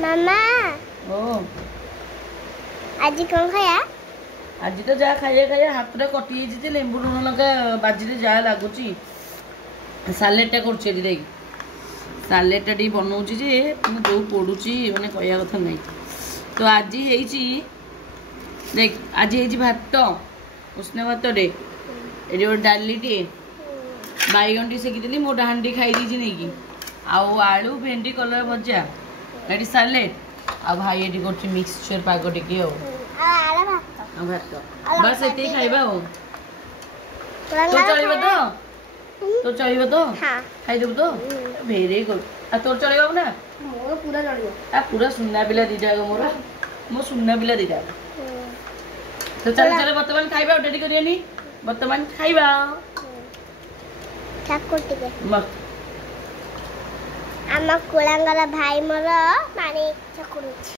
मामा ओ आज कौन खाया? आज तो जा खाइए खाइए हाथ रे कटि जे लेंबू लुण लगा बाजी रे जा लागुची सालेड टा करछे दी देख सालेड टा डी बनाउची जे मने जो पडुची माने कहया कथा नहीं तो आज हेची देख आज हेची भात उष्ण भात रे ए जो डाली टी बैगन टी सेकी देली मोटा हांडी खाई दी नहीं की आउ आलू भेंडी कलर भजा एटी सालेड आ भाई एटी करछि मिक्सचर पागो टिके हो आला भात भात बस एते खाइबा हो तो चलिबो तो चलिबो तो हां खाइ देबो तो भेरी गुड आ तोर चलिबो ना मोर पूरा चलिबो आ पूरा सुन्ना बिला दिटा गो मोर मो सुन्ना बिला दिटा तो चल चल वर्तमान खाइबा रेडी करियनी वर्तमान खाइबा ठाकुर टिके मस्त आमा कोलांगला भाई मोर पानी चकुरुछि।